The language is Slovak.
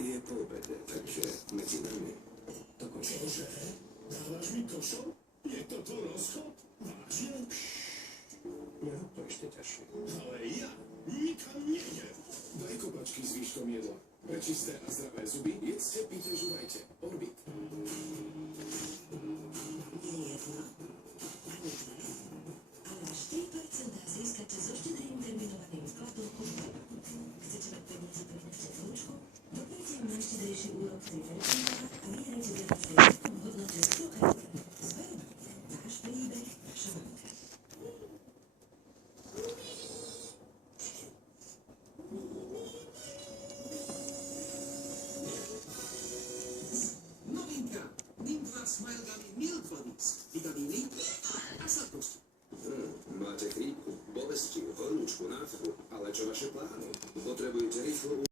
Je po obede, takže medzi nami. To košo. Čože? Dávaš mi košo? Je to tu rozchod? Vážne? No, to ešte ťažšie. Ale ja nikam nejdem. Daj kopačky s výškom jedla. Pre čisté a zdravé zuby jedzte, píte, žuvajte. Orbit. Nie jedno, ani dve, ale až 3% získate so štedrým terminovaným vkladom od Weba. Chcete mať peniaze pevne v cedulčku? Doplňte im najštedrejší úrok 3% a vyhrajte vianočný výkon v hodnote 100 eur. S Weba. Váš príbeh, naša banka. Novinka. NIM2 Smile Gummy Milk Bodies. Vitamíny a sladkosti. Máte chrípku, bolesti, horúčku, nádchu, ale čo vaše plány? Potrebujete rýchlo